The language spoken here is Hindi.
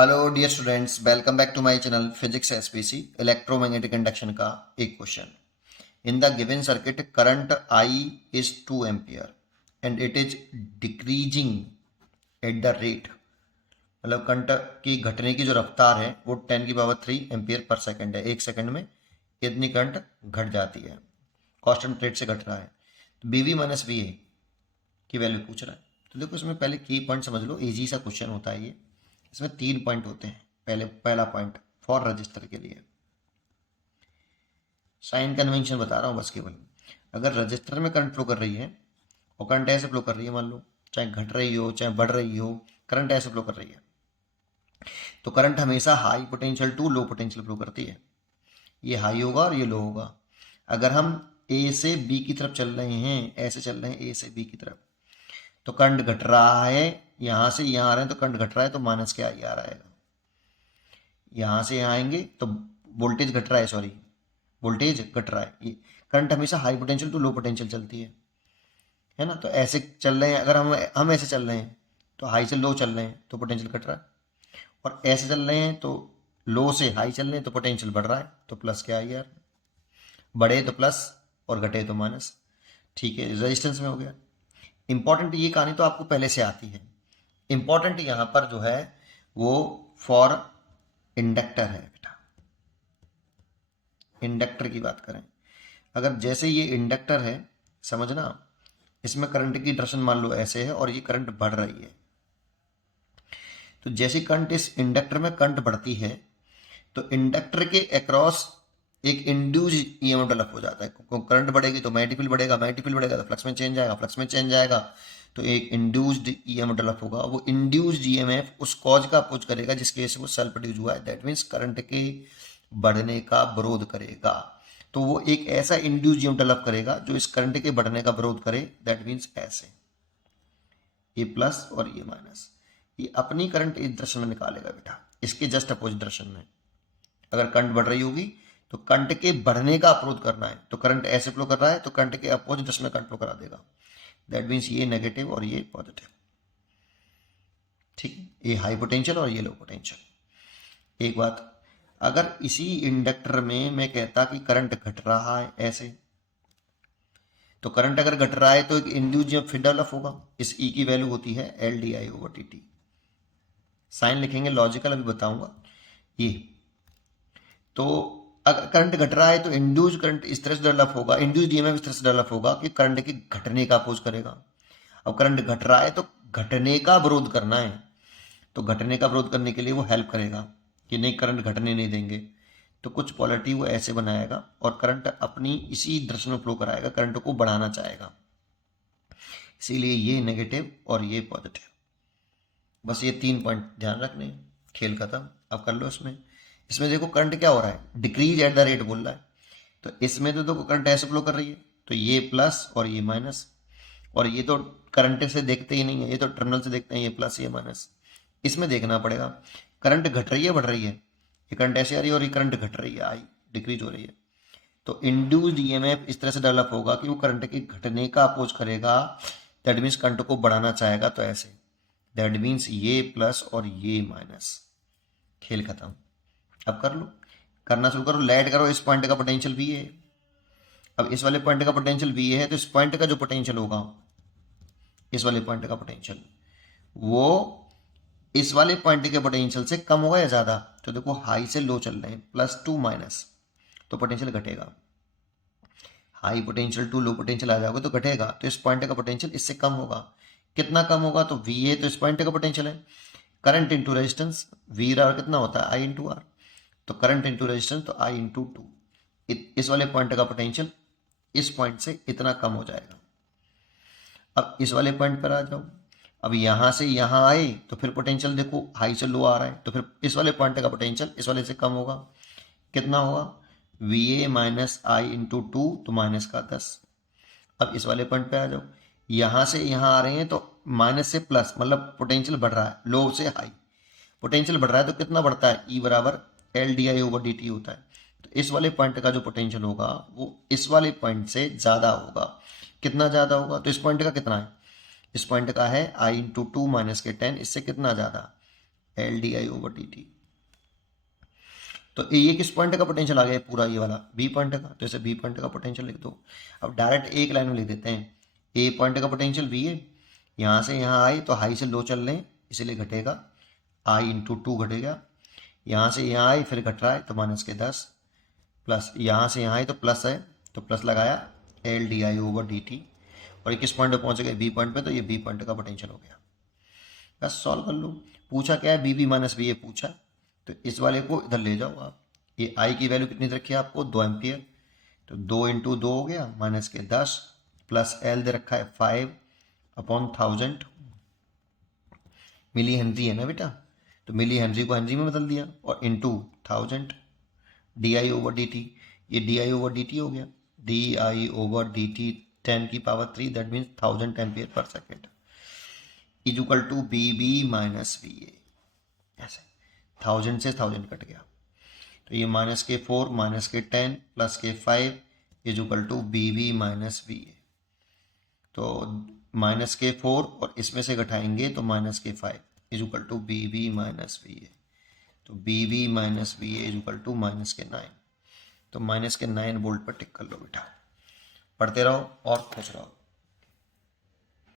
Hello dear students, welcome back to my channel physics SPC. Electromagnetic induction का एक question. In the given circuit current I is 2 ampere and it is decreasing at the rate, मतलब करंट की घटने की जो रफ्तार है वो 10⁻³ एम्पियर पर सेकंड है। एक सेकंड में इतनी करंट घट जाती है, कांस्टेंट रेट से घट रहा है। तो B V minus V A की वैल्यू पूछ रहा है। तो देखो, इसमें पहले की पॉइंट समझ लो, इजी सा क्वेश्चन होता है ये। इसमें 3 पॉइंट होते हैं। पहला पॉइंट फॉर रजिस्टर के लिए साइन कन्वेंशन बता रहा हूँ बस केवल। अगर रजिस्टर में करंट फ्लो कर रही है और करंट ऐसे फ्लो कर रही है, मान लो चाहे घट रही हो चाहे बढ़ रही हो, करंट ऐसे फ्लो कर रही है, तो करंट हमेशा high potential to low potential flow करती है। ये हाई होगा और ये लो होगा। अगर हम ए से बी की तरफ चल रहे हैं, ऐसे चल रहे हैं ए से बी की तरफ, तो करंट घट रहा है। यहां से यहां आ रहे हैं तो करंट घट रहा है, तो माइनस क्या आई आ रहा है। यहां से यहां आएंगे तो वोल्टेज घट रहा है, सॉरी वोल्टेज घट रहा है। ये करंट हमेशा high potential to low potential चलती है ना। तो ऐसे चल रहे हैं, अगर हम ऐसे चल रहे हैं तो हाई से लो चल रहे हैं तो पोटेंशियल घट रहा है, और ऐसे चल रहे हैं तो लो से हाई चल रहे हैं तो पोटेंशियल बढ़ रहा है। तो प्लस क्या है यार, बढ़े तो प्लस और घटे तो माइनस। ठीक है, रेजिस्टेंस में हो गया। इंपॉर्टेंट ये कहानी तो आपको पहले से आती है। इंपॉर्टेंट यहाँ पर जो है वो फॉर इंडक्टर है बेटा। इंडक्टर की बात करें, अगर जैसे ये इंडक्टर है, समझना, इसमें करंट की डायरेक्शन मान लो ऐसे है और ये करंट बढ़ रही है। तो जैसे करंट इस इंडक्टर में करंट बढ़ती है तो इंडक्टर के अक्रॉस एक इंड्यूस ईएमएफ डेवलप हो जाता है। करंट बढ़ेगी तो मैग्नेटिक फील्ड बढ़ेगा, मैग्नेटिक फील्ड बढ़ेगा तो फ्लक्स में चेंज आएगा, फ्लक्स में चेंज आएगा तो एक इंड्यूस्ड ईएमएफ डेवलप होगा। वो इंड्यूस्ड ईएमएफ उस कॉज का अपोज करेगा जिसके वजह से वो सेल्फ प्रोड्यूस हुआ है। दैट मीन्स करंट के बढ़ने का विरोध करेगा। तो वो एक ऐसा इंड्यूस्ड ईएमएफ डेवलप करेगा जो इस करंट के बढ़ने का विरोध करे। दैट मीन्स ऐसे ये प्लस और ये माइनस, ये अपनी करंट इस डायरेक्शन में निकालेगा बेटा, इसके जस्ट अपोजिट डायरेक्शन में। अगर करंट बढ़ रही होगी तो करंट के बढ़ने का अवरोध करना है, तो करंट ऐसे फ्लो कर रहा है तो करंट के अपोजिट डायरेक्शन में करंट फ्लो करा देगा। दैट मीन्स ये नेगेटिव और ये पॉजिटिव। ठीक है, ये हाई पोटेंशियल और ये लो पोटेंशियल। एक बात, अगर इसी इंडक्टर में मैं कहता कि करंट घट रहा है ऐसे, तो करंट अगर घट रहा है तो एक इंड्यूस फिर डेवलप होगा। इस ई की वैल्यू होती है L D I over T T. Sign लिखेंगे, लॉजिकल अभी बताऊंगा ये। तो अगर करंट घट रहा है तो इंड्यूस करंट इस तरह से डेवलप होगा, इंड्यूस ईएमएफ इस तरह से डेवलप होगा कि करंट के घटने का अपोज करेगा। अब करंट घट रहा है तो घटने का विरोध करना है, तो घटने का विरोध करने के लिए वो हेल्प करेगा कि नहीं, करंट घटने नहीं देंगे। तो कुछ पोलैरिटी वो ऐसे बनाएगा और करंट अपनी इसी डायरेक्शन में फ्लो कराएगा, करंट को बढ़ाना चाहेगा। इसीलिए ये नेगेटिव और ये पॉजिटिव। बस ये 3 पॉइंट ध्यान रखने, खेल खत्म। अब कर लो इसमें। इसमें देखो करंट क्या हो रहा है, डिक्रीज एट द रेट बोल रहा है। तो इसमें तो देखो करंट ऐसे फ्लो कर रही है, तो ये प्लस और ये माइनस। और ये तो करंट से देखते ही नहीं है, ये तो टर्मिनल से देखते हैं, ये प्लस ये माइनस। इसमें देखना पड़ेगा करंट घट रही है बढ़ रही है। ये करंट ऐसे आ रही है और ये करंट घट रही है, आई डिक्रीज हो रही है। तो इंड्यूस्ड ईएमएफ इस तरह से डेवलप होगा कि वो करंट के घटने का अपोज करेगा। दैट मीन्स करंट को बढ़ाना चाहेगा, तो ऐसे। दैट मीन्स ये प्लस और ये माइनस। खेल खत्म। अब कर लो, करना शुरू करो, लेट करो। इस पॉइंट का पोटेंशियल भी है। अब इस वाले पॉइंट का पोटेंशियल भी है, तो इस पॉइंट का जो पोटेंशियल होगा, इस वाले पॉइंट का पोटेंशियल, वो इस वाले पॉइंट के पोटेंशियल से कम होगा या ज्यादा। तो देखो हाई से लो चल रहे हैं, +2 माइनस, तो पोटेंशियल घटेगा। High potential to low potential आ जाओगे तो घटेगा। तो इस पॉइंट का पोटेंशियल इससे कम होगा। कितना कम होगा, तो वी है तो इस पॉइंट का पोटेंशियल है, current into resistance, V R कितना होता है, आई इंटू आर। तो करंट इंटू रेजिस्टेंस तो आई इंटू टू। इस वाले पॉइंट का पोटेंशियल इस पॉइंट से इतना कम हो जाएगा। अब इस वाले पॉइंट पर आ जाओ। अब यहां से यहां आए तो फिर पोटेंशियल देखो हाई से लो आ रहा है, तो फिर इस वाले पॉइंट का पोटेंशियल इस वाले से कम होगा। कितना होगा, V A minus I into two, तो माइनस का 10। अब इस वाले पॉइंट पे आ जाओ, यहां से यहां आ रहे हैं तो माइनस से प्लस, मतलब पोटेंशियल बढ़ रहा है, लो से हाई। पोटेंशियल बढ़ रहा है तो कितना बढ़ता है, ई बराबर L D I over D T होता है। तो इस वाले पॉइंट का जो पोटेंशियल होगा वो इस वाले पॉइंट से ज़्यादा होगा। कितना ज़्यादा होगा, तो इस पॉइंट का कितना है, इस पॉइंट का है आई इंटू टू माइनस के 10, इससे कितना ज़्यादा, L D I over D T. तो ये किस पॉइंट का पोटेंशियल आ गया पूरा, ये वाला बी पॉइंट का, तो इसे बी पॉइंट का पोटेंशियल लिख दो। अब डायरेक्ट एक लाइन में लिख देते हैं, ए पॉइंट का पोटेंशियल वी है, यहाँ से यहाँ आए तो हाई से लो चल रहे हैं इसलिए घटेगा, आई इंटू 2 घटेगा, यहाँ से यहाँ आए फिर घट रहा है तो -10 प्लस यहाँ से यहाँ आए तो प्लस है तो प्लस लगाया L D I over D T, और ये किस पॉइंट पे पहुँच गए, बी पॉइंट पे, तो ये बी पॉइंट का पोटेंशियल हो गया। बस सॉल्व कर लो। पूछा क्या है, बी बी माइनस बी ए पूछा, तो इस वाले को इधर ले जाओ आप। ये आई की वैल्यू कितनी रखी है आपको, 2 एम्पियर, तो 2 इंटू 2 हो गया -10 प्लस एल दे रखा है 5/1000 मिली हेनरी है ना बेटा, तो मिली हेनरी को हेनरी में बदल दिया और into 1000 D I over D T, ये D I over D T हो गया, D I over D T 10⁻³ that means 1000 ampere per second is equal to B B minus B A. ऐसे 1000 से 1000 कट गया, तो ये -4 -10 +5 is equal to B B minus B A. तो -4 और इसमें से घटाएंगे तो -5 is equal to B B minus B A, तो B B minus B A is equal to -9, तो -9 वोल्ट पर टिक कर लो बेटा। पढ़ते रहो और खुश रहो।